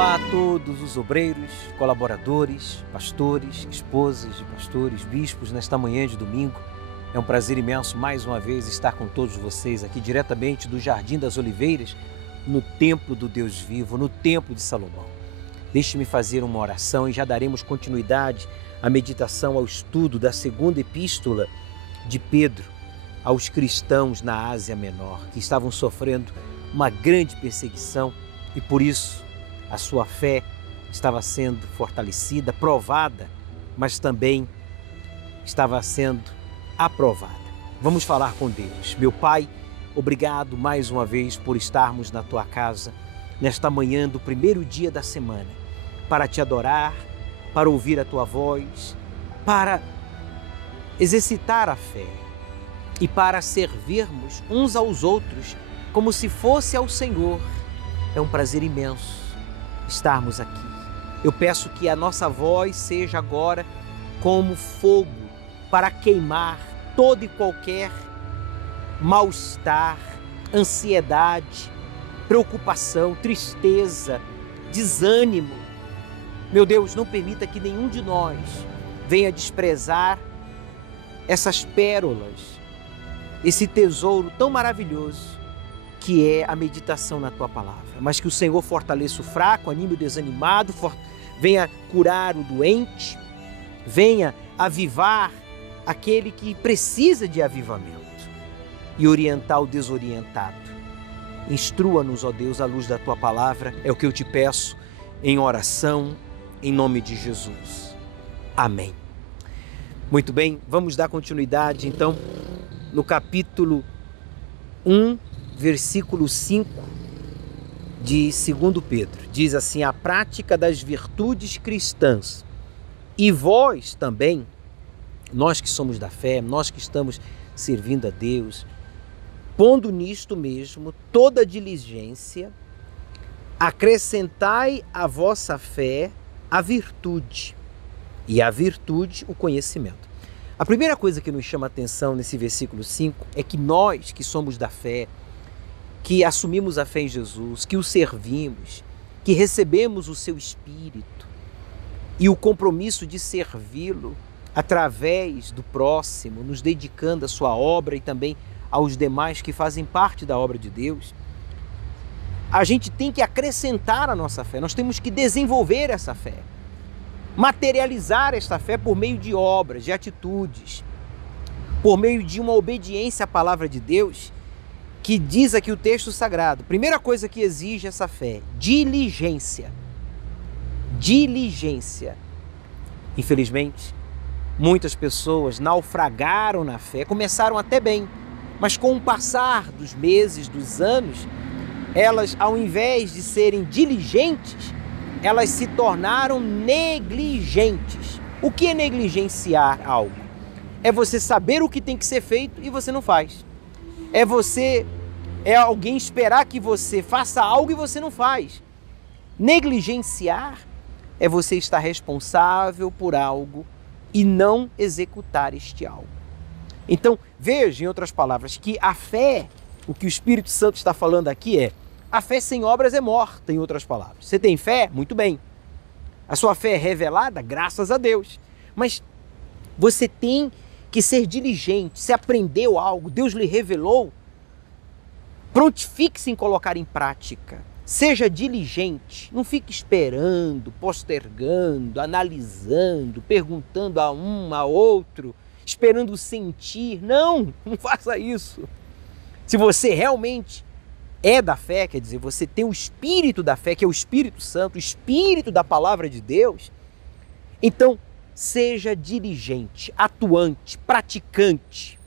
Olá a todos os obreiros, colaboradores, pastores, esposas de pastores, bispos, nesta manhã de domingo. É um prazer imenso mais uma vez estar com todos vocês aqui diretamente do Jardim das Oliveiras, no Templo do Deus Vivo, no Templo de Salomão. Deixe-me fazer uma oração e já daremos continuidade à meditação, ao estudo da segunda epístola de Pedro aos cristãos na Ásia Menor, que estavam sofrendo uma grande perseguição e por isso a sua fé estava sendo fortalecida, provada, mas também estava sendo aprovada. Vamos falar com Deus. Meu Pai, obrigado mais uma vez por estarmos na Tua casa, nesta manhã do primeiro dia da semana, para Te adorar, para ouvir a Tua voz, para exercitar a fé e para servirmos uns aos outros como se fosse ao Senhor. É um prazer imenso estarmos aqui. Eu peço que a nossa voz seja agora como fogo para queimar todo e qualquer mal-estar, ansiedade, preocupação, tristeza, desânimo. Meu Deus, não permita que nenhum de nós venha desprezar essas pérolas, esse tesouro tão maravilhoso que é a meditação na Tua Palavra. Mas que o Senhor fortaleça o fraco, anime o desanimado, venha curar o doente, venha avivar aquele que precisa de avivamento e orientar o desorientado. Instrua-nos, ó Deus, à luz da Tua Palavra, é o que eu te peço em oração, em nome de Jesus. Amém. Muito bem, vamos dar continuidade então no capítulo 1, versículo 5 de 2 Pedro. Diz assim: a prática das virtudes cristãs. E vós também, nós que somos da fé, nós que estamos servindo a Deus, pondo nisto mesmo toda diligência, acrescentai à vossa fé a virtude, e a virtude o conhecimento. A primeira coisa que nos chama a atenção nesse versículo 5 é que nós que somos da fé, que assumimos a fé em Jesus, que o servimos, que recebemos o seu Espírito e o compromisso de servi-lo através do próximo, nos dedicando à sua obra e também aos demais que fazem parte da obra de Deus, a gente tem que acrescentar a nossa fé, nós temos que desenvolver essa fé, materializar esta fé por meio de obras, de atitudes, por meio de uma obediência à palavra de Deus, que diz aqui o texto sagrado. Primeira coisa que exige essa fé: diligência. Diligência. Infelizmente, muitas pessoas naufragaram na fé, começaram até bem, mas com o passar dos meses, dos anos, elas, ao invés de serem diligentes, elas se tornaram negligentes. O que é negligenciar algo? É você saber o que tem que ser feito e você não faz. É alguém esperar que você faça algo e você não faz. Negligenciar é você estar responsável por algo e não executar este algo. Então, veja, em outras palavras, que a fé, o que o Espírito Santo está falando aqui é: a fé sem obras é morta, em outras palavras. Você tem fé? Muito bem. A sua fé é revelada? Graças a Deus. Mas você tem que ser diligente. Se aprendeu algo, Deus lhe revelou, prontifique-se em colocar em prática. Seja diligente. Não fique esperando, postergando, analisando, perguntando a um, a outro, esperando sentir. Não faça isso. Se você realmente é da fé, quer dizer, você tem o Espírito da fé, que é o Espírito Santo, o Espírito da Palavra de Deus, então seja diligente, atuante, praticante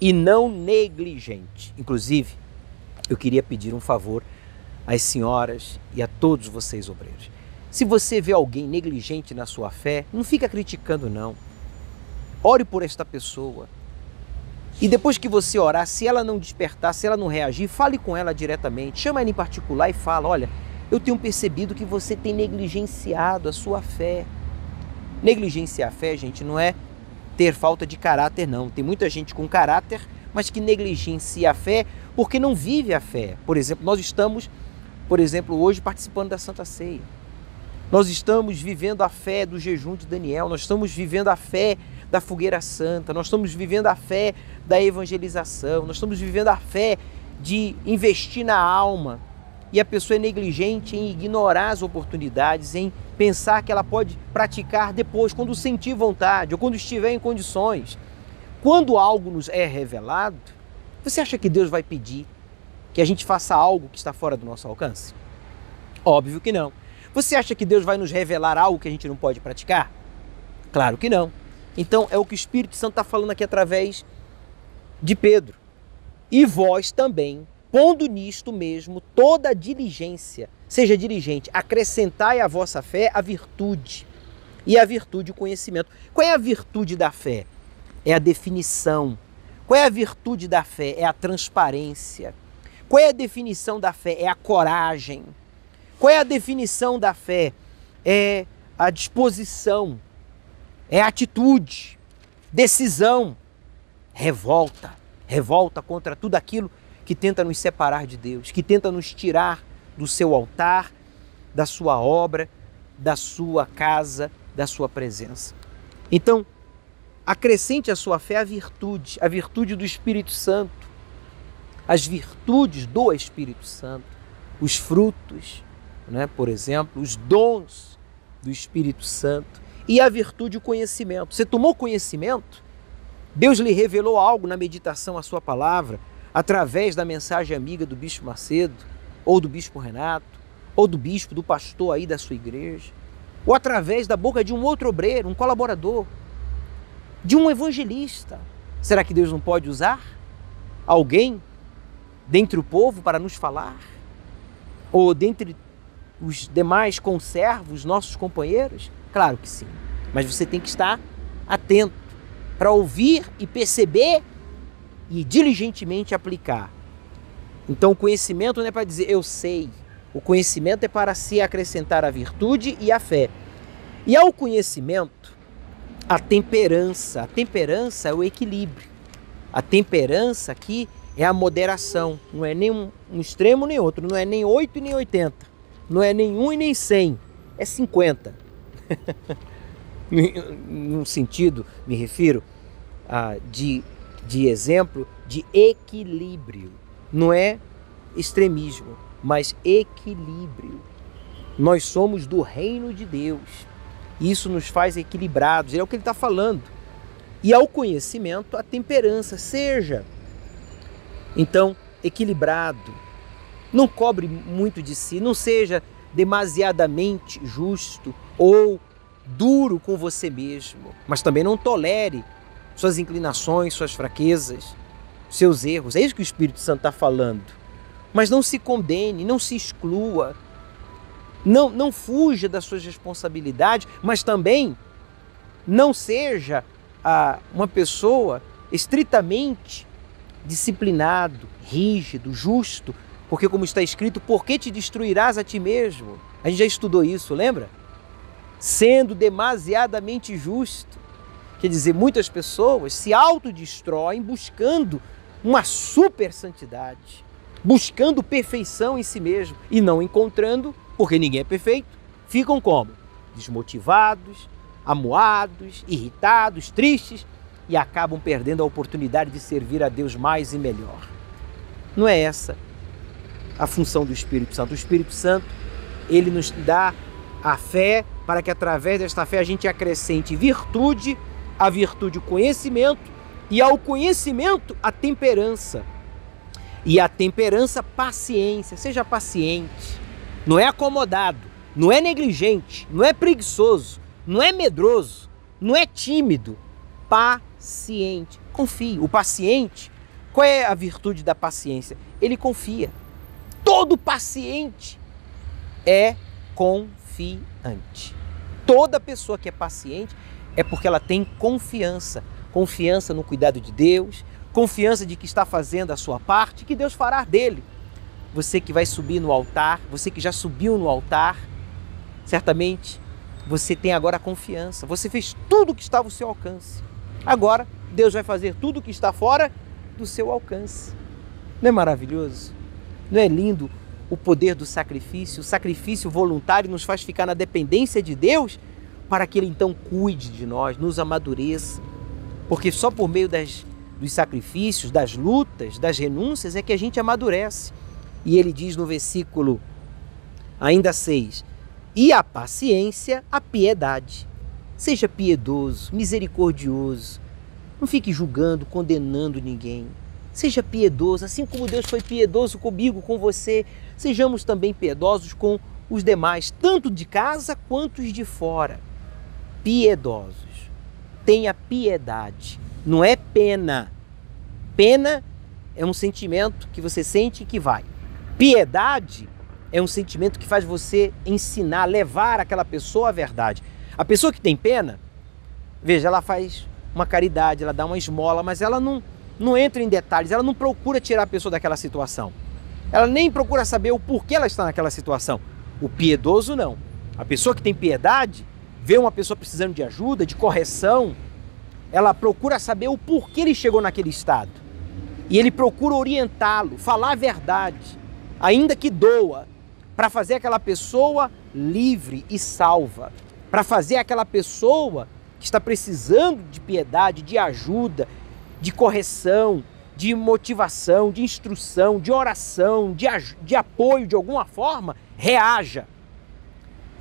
e não negligente. Inclusive, eu queria pedir um favor às senhoras e a todos vocês obreiros. Se você vê alguém negligente na sua fé, não fica criticando não. Ore por esta pessoa. E depois que você orar, se ela não despertar, se ela não reagir, fale com ela diretamente. Chama ela em particular e fala: olha, eu tenho percebido que você tem negligenciado a sua fé. Negligenciar a fé, gente, não é ter falta de caráter, não. Tem muita gente com caráter, mas que negligencia a fé porque não vive a fé. Por exemplo, nós estamos por exemplo, hoje participando da Santa Ceia. Nós estamos vivendo a fé do jejum de Daniel, nós estamos vivendo a fé da fogueira santa, nós estamos vivendo a fé da evangelização, nós estamos vivendo a fé de investir na alma. E a pessoa é negligente em ignorar as oportunidades, em pensar que ela pode praticar depois, quando sentir vontade ou quando estiver em condições. Quando algo nos é revelado, você acha que Deus vai pedir que a gente faça algo que está fora do nosso alcance? Óbvio que não. Você acha que Deus vai nos revelar algo que a gente não pode praticar? Claro que não. Então é o que o Espírito Santo está falando aqui através de Pedro. E vós também, pondo nisto mesmo toda a diligência, seja diligente, acrescentai à vossa fé a virtude, e a virtude o conhecimento. Qual é a virtude da fé? É a definição. Qual é a virtude da fé? É a transparência. Qual é a definição da fé? É a coragem. Qual é a definição da fé? É a disposição, é a atitude, decisão, revolta contra tudo aquilo que tenta nos separar de Deus, que tenta nos tirar do seu altar, da sua obra, da sua casa, da sua presença. Então, acrescente à sua fé a virtude do Espírito Santo, as virtudes do Espírito Santo, os frutos, né, por exemplo, os dons do Espírito Santo, e a virtude, o conhecimento. Você tomou conhecimento? Deus lhe revelou algo na meditação à sua palavra, através da mensagem amiga do Bispo Macedo, ou do Bispo Renato, ou do bispo, do pastor aí da sua igreja, ou através da boca de um outro obreiro, um colaborador, de um evangelista. Será que Deus não pode usar alguém dentre o povo para nos falar? Ou dentre os demais conservos, nossos companheiros? Claro que sim, mas você tem que estar atento para ouvir e perceber e diligentemente aplicar. Então o conhecimento não é para dizer eu sei, o conhecimento é para se acrescentar a virtude e a fé. E ao conhecimento, a temperança é o equilíbrio. A temperança aqui é a moderação, não é nem um extremo nem outro, não é nem 8 e nem 80, não é nem 1 e nem 100, é 50. Num sentido, me refiro de exemplo de equilíbrio. Não é extremismo, mas equilíbrio. Nós somos do reino de Deus. Isso nos faz equilibrados. É o que ele está falando. E ao conhecimento, a temperança. Seja, então, equilibrado. Não cobre muito de si. Não seja demasiadamente justo ou duro com você mesmo, mas também não tolere suas inclinações, suas fraquezas, seus erros. É isso que o Espírito Santo está falando. Mas não se condene, não se exclua, não fuja das suas responsabilidades, mas também não seja uma pessoa estritamente disciplinado, rígido, justo, porque como está escrito, por que te destruirás a ti mesmo? A gente já estudou isso, lembra? Sendo demasiadamente justo. Quer dizer, muitas pessoas se autodestroem buscando uma super santidade, buscando perfeição em si mesmo e não encontrando, porque ninguém é perfeito, ficam como? Desmotivados, amuados, irritados, tristes e acabam perdendo a oportunidade de servir a Deus mais e melhor. Não é essa a função do Espírito Santo. O Espírito Santo, ele nos dá a fé para que através desta fé a gente acrescente virtude, a virtude o conhecimento e ao conhecimento a temperança. E a temperança paciência, seja paciente, não é acomodado, não é negligente, não é preguiçoso, não é medroso, não é tímido, paciente. Confie. O paciente, qual é a virtude da paciência? Ele confia. Todo paciente é confiante. Toda pessoa que é paciente é porque ela tem confiança. Confiança no cuidado de Deus, confiança de que está fazendo a sua parte, que Deus fará dele. Você que vai subir no altar, você que já subiu no altar, certamente você tem agora a confiança. Você fez tudo o que estava ao seu alcance. Agora, Deus vai fazer tudo o que está fora do seu alcance. Não é maravilhoso? Não é lindo o poder do sacrifício. O sacrifício voluntário nos faz ficar na dependência de Deus para que Ele então cuide de nós, nos amadureça. Porque só por meio dos sacrifícios, das lutas, das renúncias é que a gente amadurece. E ele diz no versículo ainda 6, e a paciência, a piedade. Seja piedoso, misericordioso, não fique julgando, condenando ninguém. Seja piedoso, assim como Deus foi piedoso comigo, com você, sejamos também piedosos com os demais, tanto de casa quanto os de fora. Piedosos, tenha piedade, não é pena. Pena é um sentimento que você sente e que vai. Piedade é um sentimento que faz você ensinar, levar aquela pessoa à verdade. A pessoa que tem pena, veja, ela faz uma caridade, ela dá uma esmola, mas ela não entra em detalhes, ela não procura tirar a pessoa daquela situação. Ela nem procura saber o porquê ela está naquela situação. O piedoso não. A pessoa que tem piedade, vê uma pessoa precisando de ajuda, de correção, ela procura saber o porquê ele chegou naquele estado. E ele procura orientá-lo, falar a verdade, ainda que doa, para fazer aquela pessoa livre e salva, para fazer aquela pessoa que está precisando de piedade, de ajuda, de correção, de motivação, de instrução, de oração, de apoio de alguma forma, reaja.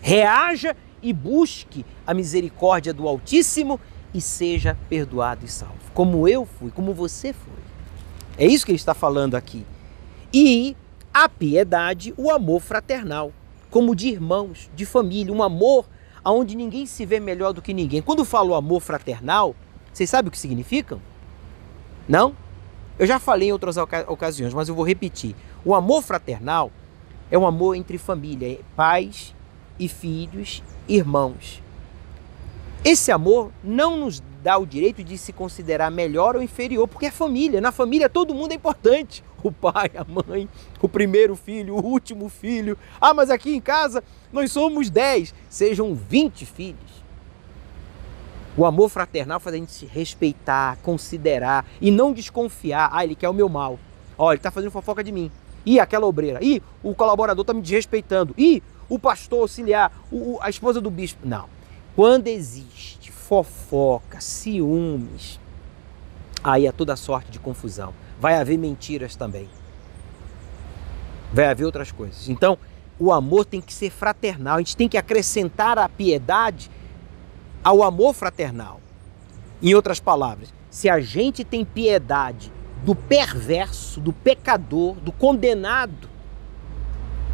Reaja e busque a misericórdia do Altíssimo e seja perdoado e salvo, como eu fui, como você foi. É isso que ele está falando aqui. E a piedade, o amor fraternal, como de irmãos, de família, um amor onde ninguém se vê melhor do que ninguém. Quando eu falo amor fraternal, vocês sabem o que significa? Não? Eu já falei em outras ocasiões, mas eu vou repetir. O amor fraternal é um amor entre família, pais e filhos, irmãos. Esse amor não nos dá o direito de se considerar melhor ou inferior, porque é família. Na família todo mundo é importante. O pai, a mãe, o primeiro filho, o último filho. Ah, mas aqui em casa nós somos 10, sejam 20 filhos. O amor fraternal faz a gente se respeitar, considerar e não desconfiar. Ah, ele quer o meu mal. Ó, ele está fazendo fofoca de mim. Ih, aquela obreira. Ih, o colaborador está me desrespeitando. Ih, o pastor auxiliar, a esposa do bispo. Não. Quando existe fofoca, ciúmes, aí é toda sorte de confusão. Vai haver mentiras também. Vai haver outras coisas. Então, o amor tem que ser fraternal. A gente tem que acrescentar a piedade ao amor fraternal. Em outras palavras, se a gente tem piedade do perverso, do pecador, do condenado,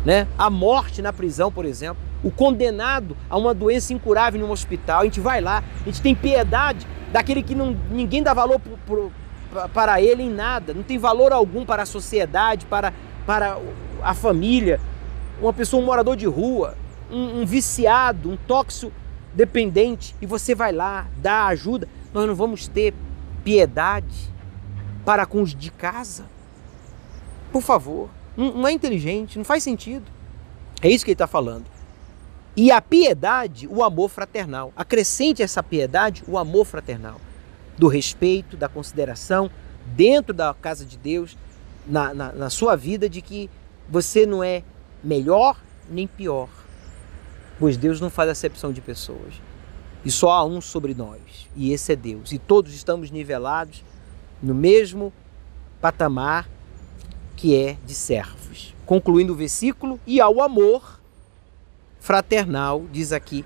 né? A morte na prisão, por exemplo, o condenado a uma doença incurável no hospital, a gente vai lá, a gente tem piedade daquele que ninguém dá valor para ele em nada, não tem valor algum para a sociedade, para a família, uma pessoa, um morador de rua, um viciado, um tóxico dependente, e você vai lá, dá ajuda. Nós não vamos ter piedade para com os de casa? Por favor, não é inteligente, não faz sentido. É isso que ele está falando. E a piedade, o amor fraternal. Acrescente essa piedade, o amor fraternal. Do respeito, da consideração, dentro da casa de Deus, na sua vida, de que você não é melhor nem pior. Pois Deus não faz acepção de pessoas. E só há um sobre nós, e esse é Deus. E todos estamos nivelados no mesmo patamar que é de servos. Concluindo o versículo, e ao amor fraternal, diz aqui,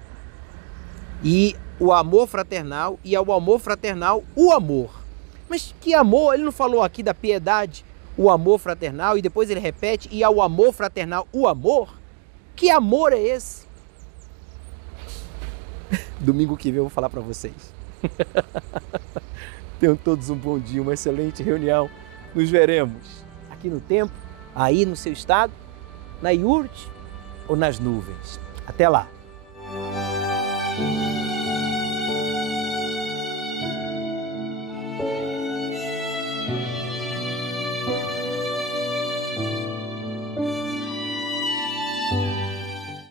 e o amor fraternal, e ao amor fraternal, o amor. Mas que amor? Ele não falou aqui da piedade, o amor fraternal, e depois ele repete, e ao amor fraternal, o amor? Que amor é esse? Domingo que vem eu vou falar para vocês. Tenham todos um bom dia, uma excelente reunião. Nos veremos aqui no templo, aí no seu estado, na iurte ou nas nuvens. Até lá!